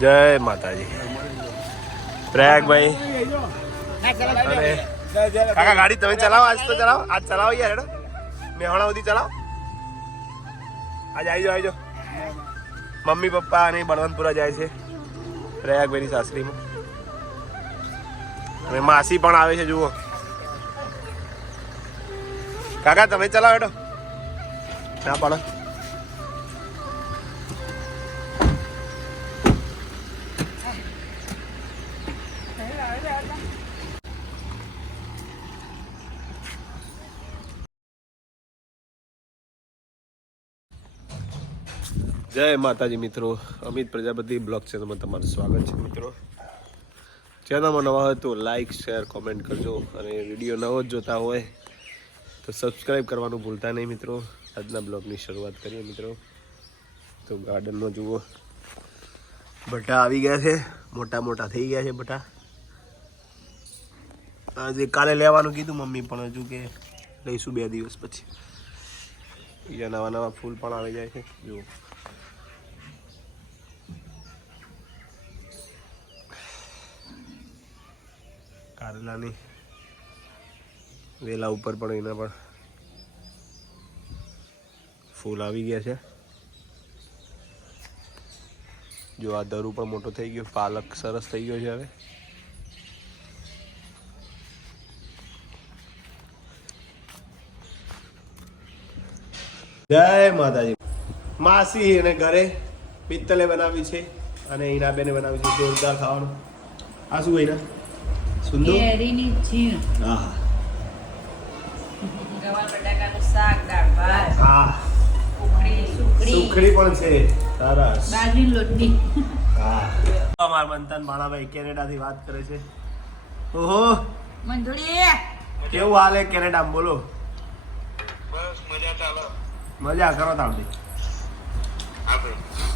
જય માતાજી. પ્રયાગભાઈ કાકા, ગાડી તમે ચલાવો, આજ તો ચલાવો. આજ ચલાવો યાર, હેડો. મેહોણા સુધી ચલાવો. આજ આવી જાઓ આવી જાઓ. મમ્મી, પપ્પા અને બળવંતપુરા જાય છે પ્રયાગભાઈની સાસરીમાં. અને માસી પણ આવે છે, જુઓ. કાકા, તમે ચલાવો, હેડો. ના પડો. જય માતાજી મિત્રો. અમિત પ્રજાપતિ બ્લોગ ચેનલમાં તમારું સ્વાગત છે મિત્રો. ચેનલમાં નવા હોય તો લાઇક શેર કોમેન્ટ કરજો અને વીડિયો નવો જ જોતા હોય તો સબસ્ક્રાઈબ કરવાનું ભૂલતા નહીં મિત્રો. આજના બ્લોગની શરૂઆત કરીએ મિત્રો. તો ગાર્ડનમાં જુઓ. ભટ્ટા આવી ગયા છે. મોટા મોટા થઈ ગયા છે ભટ્ટા આજે કાલે લેવાનું કીધું મમ્મી પણ હજુ કે લઈશું બે દિવસ પછી. બીજા નવા નવા ફૂલ પણ આવી જાય છે. જુઓ. કારેલાની વેલા ઉપર પણ એના પણ ફૂલ આવી ગયા છે. જો આ દરું પણ મોટો થઈ ગયો, પાલક સરસ થઈ ગયો છે હવે. જય માતાજી. માસી એને ઘરે પિત્તલે બનાવી છે અને ઈનાબેને બનાવી છે, જોરદાર ખાવાનું. આ શું એના સુંદર કેરીની છીણ. હા ગવાર બટાકાનું શાક દાળ ભાત હા. સુખડી. સુખડી. પણ છે. સરસ. બાજરી લોટની. હા. અમાર મંતન ભાણાભાઈ કેનેડા વાત કરે છે. ઓહો. મંજુડી કેવું હાલે કેનેડા બોલો. મજા કરો તામથી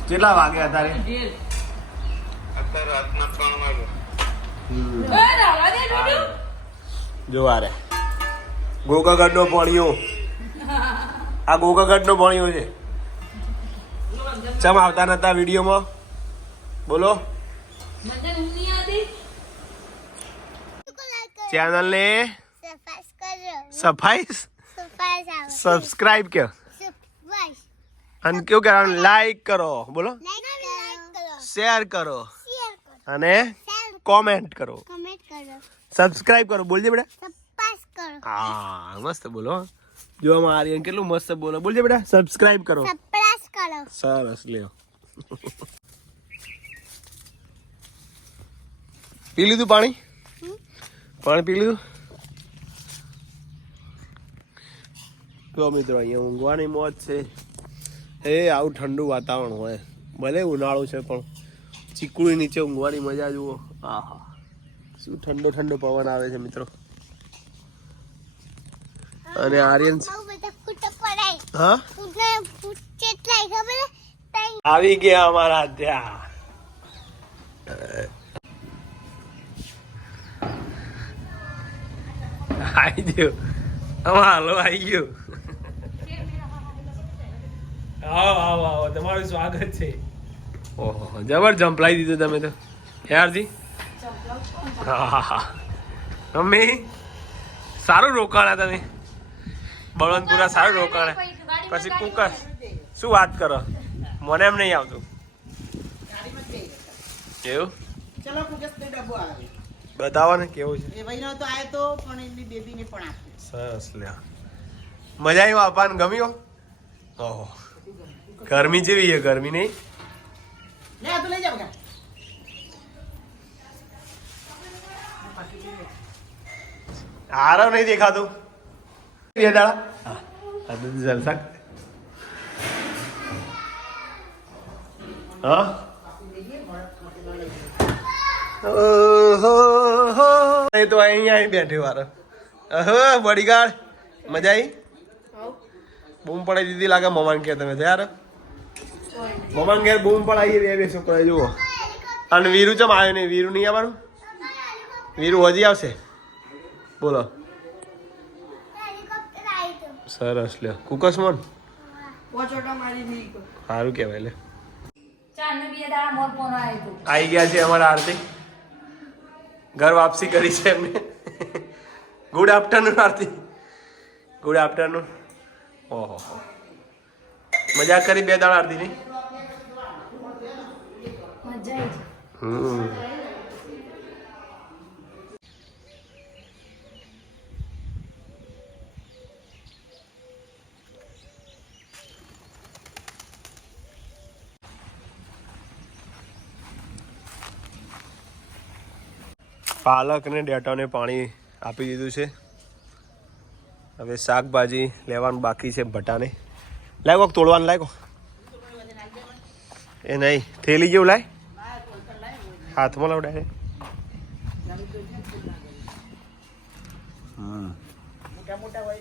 કેટલા વાગે અત્યારે? અત્યારે રાતના ત્રણ રાવા દે ડુડુ. જો આ રે ગોગાગઢ નો ભણ્યો. આ ગોગાગઢ નો ભણ્યો છે. ચમ આવતા નતા વિડીયોમાં? બોલો? ચેનલ ને સફાઈ સબસ્ક્રાઇબ કે અને કેવું કરવાનું લાઈક કરો. બોલો. શેર કરો. અને કોમેન્ટ કરો. કોમેન્ટ કરો. સબસ્ક્રાઇબ કરો બોલજે બેટા. હા મસ્ત બોલો. જો મારી કેટલું મસ્ત બોલો. બોલજે બેટા સબસ્ક્રાઇબ કરો. સરસ લ્યો. પી લીધું પાણી? પાણી પી લીધું? તો મિત્રો અહીંયા ઊંઘવાની મોજ છે. એ આવું ઠંડુ વાતાવરણ હોય. ભલે ઉનાળો છે પણ ચીકુડી નીચે ઊંઘવાની મજા જુઓ. આહા. શું ઠંડો ઠંડો પવન આવે છે મિત્રો. અને આર્યન હા? આવી ગયા અમારા ત્યાં. આવી ગયો. હાલો આવી ગયો. આવો આવો આવો. તમારું સ્વાગત છે. ઓહો જબર જંપલાઈ દીધું તમે તો. યારજી. હા હા હા મમ્મી સારું રોકાણા તમે. બળવંતપુરા સારું રોકાણે પછી કુકર શું વાત કરો? મને એમ નહીં આવતું. એવું? ચલો કુકસ ડબ્બો આવે. બતાવો ને કેવું છે? એ ભાઈનો તો આયો તો પણ એમની બેબીને પણ આપ્યો સરસ લ્યા. મજા આવી આપવાને ગમ્યો? ઓહો. ગરમી જેવી છે ગરમી નહીં? લે આ તો લઈ જા આરામ નહીં દેખાતું. બે દાડા હા જલસા હા? ઓહો તો અહીંયા અહીં બેઠી વારો. અહો બોડીગાર્ડ મજા આવી બૂમ પડાઈ દીધી લાગે મમાન કે તમે યાર મમાન ઘેર બૂમ પડાવી બે બે છોકરા જુઓ. અને વીરુ ચમ આવ્યો નહીં? વીરુ નહીં આવવાનું? વીરુ હજી આવશે? બોલો. હેલિકોપ્ટર આવી તો. સરસ લ્યો. કુકસ મોન? સારું કહેવાય લે. આવી ગયા છે અમારા આરતી ઘર વાપસી કરી છે એમને. Good afternoon Aarti good afternoon ઓહો હો. મજા કરી બે દાડા આરતીની મજા આવી. હમ. પાલક અને ડેટાને પાણી આપી દીધું છે. હવે શાકભાજી લેવાનું બાકી છે ભટાને લાગો તોડવાનું લાગો એ નહીં થેલી જેવું લાય? હાથમાં લવડાય હમ. મોટા મોટા હોય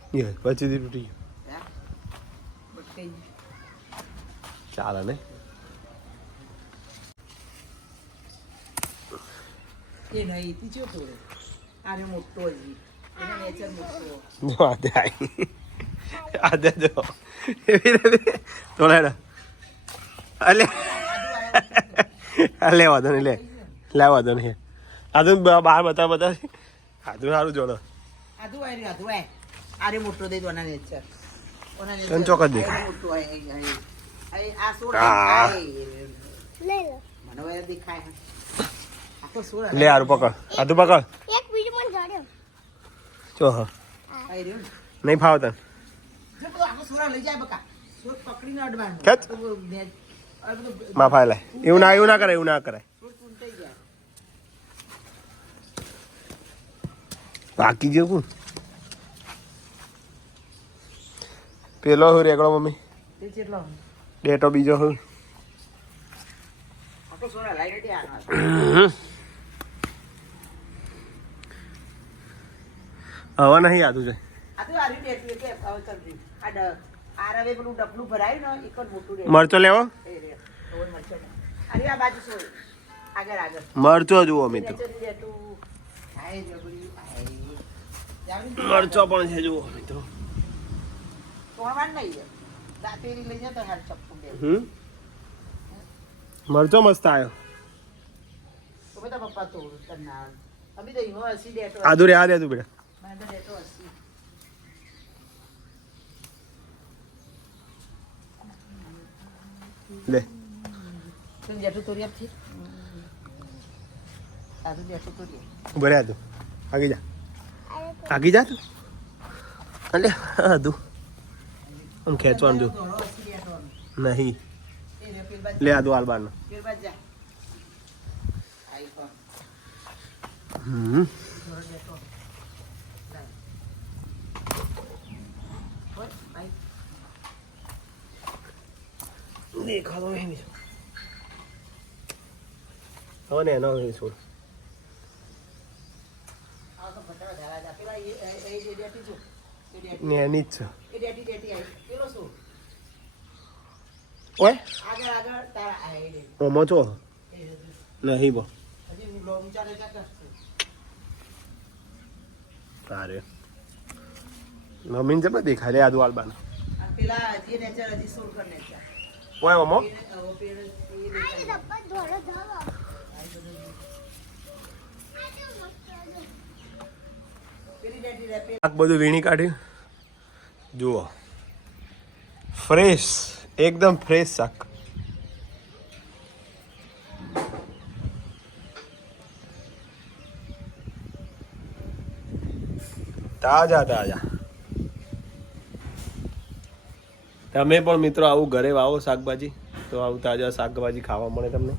આદે આઈ આદે જો એવી રીતે તોડાડો અલે અલે વાંધો નહીં લે લે વાંધો નહીં આદુ બહાર બતા બતા આદુ સારું જોડો આધુ આય રે આધુ આય આરે મોટો દે દોના નેચર ઓના નેચર તને ચોક્કસ દે. મોટો આય આય આય. આય આ સોળ આય લઈ લો. મને હવે દેખાય. આ તો સોળ લે હારું પકડ. આદુ પકડ. એક બીજું મને જડ્યો જો હા. નહીં ફાવ તને. જો બધો આખો સોરા લઈ જાય બકા. સોર પકડીને અડવાનું. ખેંચ. તો બધું ને- આ બધું માં ફાય લાય એવું ના એવું ના કરાય એવું ના કરાય. જાય. બાકી જેવું પેલો હું રેગડો મમ્મી? ડેટો બીજો હું આખો સોરા લઈ નથી આનો. હવે નહીં યાદ છે. મરચો લેવો? એ રે ઓવર મરચો જુઓ મિત્રો મરચો પણ છે જુઓ મિત્રો તોડવાનું નહીં છે. દાંતેરી લઈ જતો હાલ ચપ્પુ બે હમ મરચો મસ્ત આવ્યો આદુ રે આ દે તું બેટા લે. તું જેઠું તોડી આપથી આ તો જેઠું તોડી ઉભરે આ તું આગી જા. આગી જા તું. અલે આદુ. આમ ખેંચવાનું જો નહીં લે આ જા આઈ ફોન હમ. દેખાતો નહીં હવે ને એનો છોડ આ તો ફટાફટ ધારા જા. પેલા એ- એ- જે એ ડેટી. ને એની જ છે? ઓય. ઓમો છો નહીં બો તારે નમીન જબ દેખાય લે આદુ આલબાનો આ પેલા જે નેચર હજી સોલ કર નેચર. ઓય ઓમો એ- હવે પેલો એ દેખાય. ડબ્બા ધોળો ધોળો પેલી ડેટી રે, પેલી શાક બધું વીણી કાઢ્યું જુઓ. ફ્રેશ એકદમ ફ્રેશ શાક. તાજા તાજા. તમે પણ મિત્રો આવું ઘરે વાવો શાકભાજી, તો આવું તાજા શાકભાજી ખાવા મળે તમને.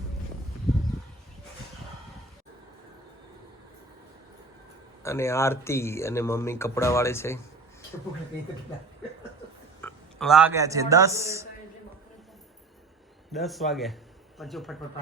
અને આરતી અને મમ્મી કપડાં વાળે છે. વાગ્યા છે દસ. દસ વાગ્યા પણ ફટફટ